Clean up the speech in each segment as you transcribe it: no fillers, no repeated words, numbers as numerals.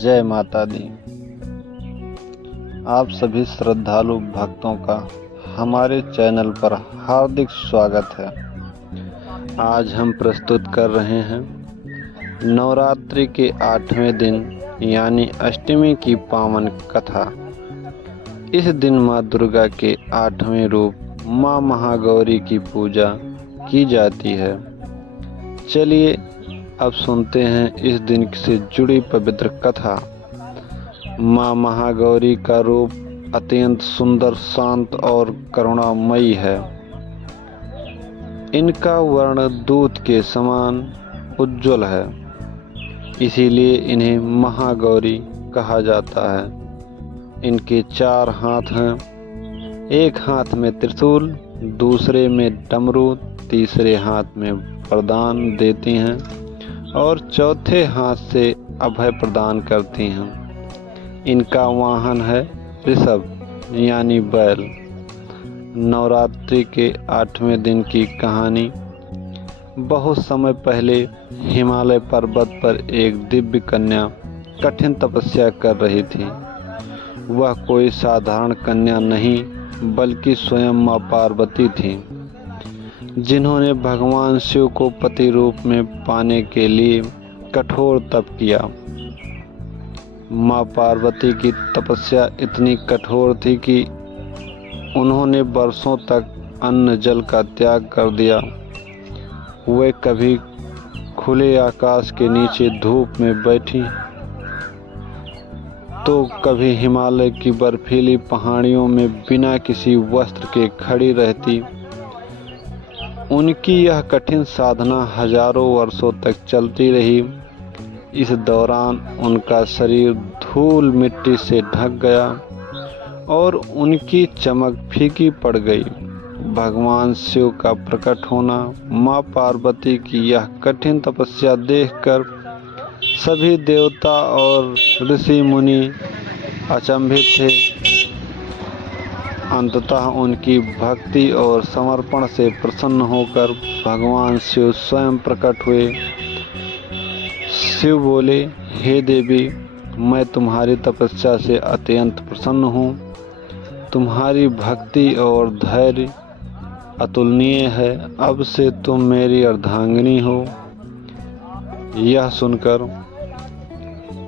जय माता दी। आप सभी श्रद्धालु भक्तों का हमारे चैनल पर हार्दिक स्वागत है। आज हम प्रस्तुत कर रहे हैं नवरात्रि के 8वें दिन यानी अष्टमी की पावन कथा। इस दिन माँ दुर्गा के 8वें रूप माँ महागौरी की पूजा की जाती है। चलिए अब सुनते हैं इस दिन से जुड़ी पवित्र कथा। माँ महागौरी का रूप अत्यंत सुंदर, शांत और करुणामयी है। इनका वर्ण दूध के समान उज्जवल है, इसीलिए इन्हें महागौरी कहा जाता है। इनके 4 हाथ हैं, एक हाथ में त्रिशूल, दूसरे में डमरू, तीसरे हाथ में वरदान देती हैं और चौथे हाथ से अभय प्रदान करती हैं। इनका वाहन है ऋषभ यानी बैल। नवरात्रि के 8वें दिन की कहानी। बहुत समय पहले हिमालय पर्वत पर एक दिव्य कन्या कठिन तपस्या कर रही थी। वह कोई साधारण कन्या नहीं बल्कि स्वयं माँ पार्वती थी, जिन्होंने भगवान शिव को पति रूप में पाने के लिए कठोर तप किया। माँ पार्वती की तपस्या इतनी कठोर थी कि उन्होंने वर्षों तक अन्न जल का त्याग कर दिया। वे कभी खुले आकाश के नीचे धूप में बैठी तो कभी हिमालय की बर्फीली पहाड़ियों में बिना किसी वस्त्र के खड़ी रहती। उनकी यह कठिन साधना हजारों वर्षों तक चलती रही। इस दौरान उनका शरीर धूल मिट्टी से ढक गया और उनकी चमक फीकी पड़ गई। भगवान शिव का प्रकट होना, माँ पार्वती की यह कठिन तपस्या देखकर सभी देवता और ऋषि मुनि अचंभित थे। अंततः उनकी भक्ति और समर्पण से प्रसन्न होकर भगवान शिव स्वयं प्रकट हुए। शिव बोले, हे देवी, मैं तुम्हारी तपस्या से अत्यंत प्रसन्न हूँ। तुम्हारी भक्ति और धैर्य अतुलनीय है। अब से तुम मेरी अर्धांगिनी हो। यह सुनकर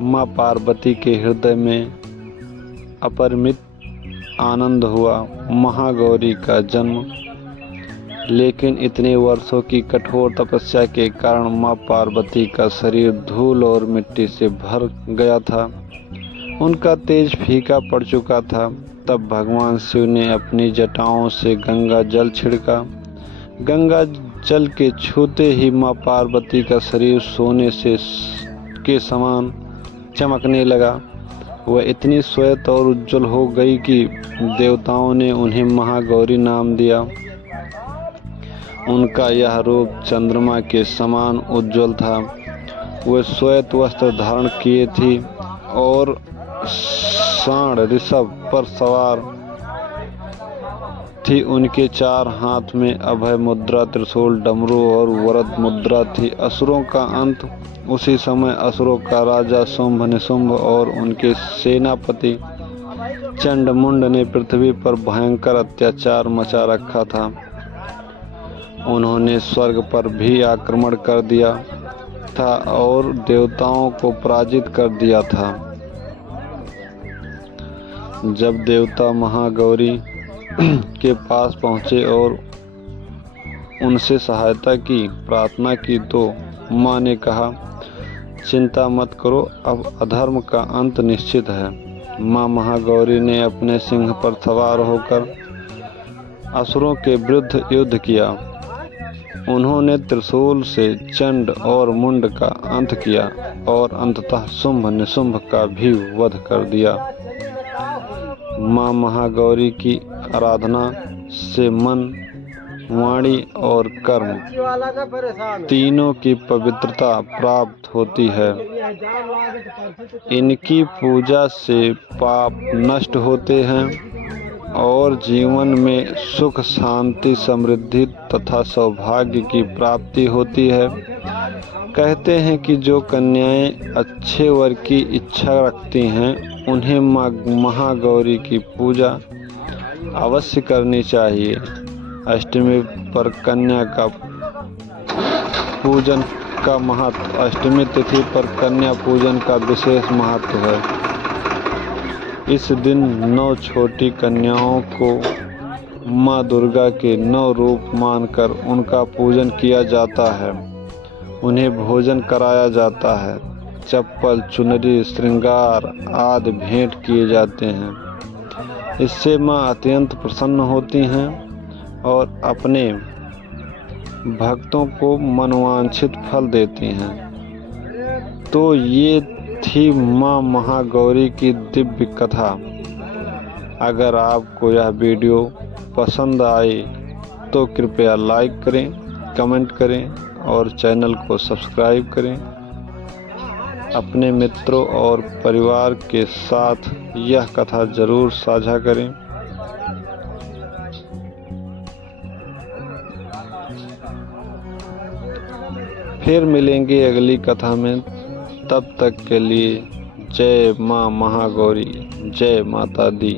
माँ पार्वती के हृदय में अपरिमित आनंद हुआ। महागौरी का जन्म। लेकिन इतने वर्षों की कठोर तपस्या के कारण माँ पार्वती का शरीर धूल और मिट्टी से भर गया था। उनका तेज फीका पड़ चुका था। तब भगवान शिव ने अपनी जटाओं से गंगा जल छिड़का। गंगा जल के छूते ही माँ पार्वती का शरीर सोने से के समान चमकने लगा। वह इतनी श्वेत और उज्जवल हो गई कि देवताओं ने उन्हें महागौरी नाम दिया। उनका यह रूप चंद्रमा के समान उज्जवल था। वह श्वेत वस्त्र धारण किए थी और सांड ऋषभ पर सवार थी। उनके 4 हाथ में अभय मुद्रा, त्रिशूल, डमरू और वरद मुद्रा थी। असुरों का अंत। उसी समय असुरों का राजा शुंभ निशुंभ और उनके सेनापति चंडमुंड ने पृथ्वी पर भयंकर अत्याचार मचा रखा था। उन्होंने स्वर्ग पर भी आक्रमण कर दिया था और देवताओं को पराजित कर दिया था। जब देवता महागौरी के पास पहुँचे और उनसे सहायता की प्रार्थना की तो माँ ने कहा, चिंता मत करो, अब अधर्म का अंत निश्चित है। माँ महागौरी ने अपने सिंह पर सवार होकर असुरों के विरुद्ध युद्ध किया। उन्होंने त्रिशूल से चंड और मुंड का अंत किया और अंततः शुंभ निशुंभ का भी वध कर दिया। माँ महागौरी की आराधना से मन, वाणी और कर्म तीनों की पवित्रता प्राप्त होती है। इनकी पूजा से पाप नष्ट होते हैं और जीवन में सुख, शांति, समृद्धि तथा सौभाग्य की प्राप्ति होती है। कहते हैं कि जो कन्याएं अच्छे वर की इच्छा रखती हैं उन्हें माँ महागौरी की पूजा अवश्य करनी चाहिए। अष्टमी पर कन्या का पूजन का महत्व। अष्टमी तिथि पर कन्या पूजन का विशेष महत्व है। इस दिन 9 छोटी कन्याओं को माँ दुर्गा के 9 रूप मानकर उनका पूजन किया जाता है। उन्हें भोजन कराया जाता है, चप्पल, चुनरी, श्रृंगार आदि भेंट किए जाते हैं। इससे माँ अत्यंत प्रसन्न होती हैं और अपने भक्तों को मनवांछित फल देती हैं। तो ये थी माँ महागौरी की दिव्य कथा। अगर आपको यह वीडियो पसंद आए तो कृपया लाइक करें, कमेंट करें और चैनल को सब्सक्राइब करें। अपने मित्रों और परिवार के साथ यह कथा जरूर साझा करें। फिर मिलेंगे अगली कथा में। तब तक के लिए जय माँ महागौरी, जय माता दी।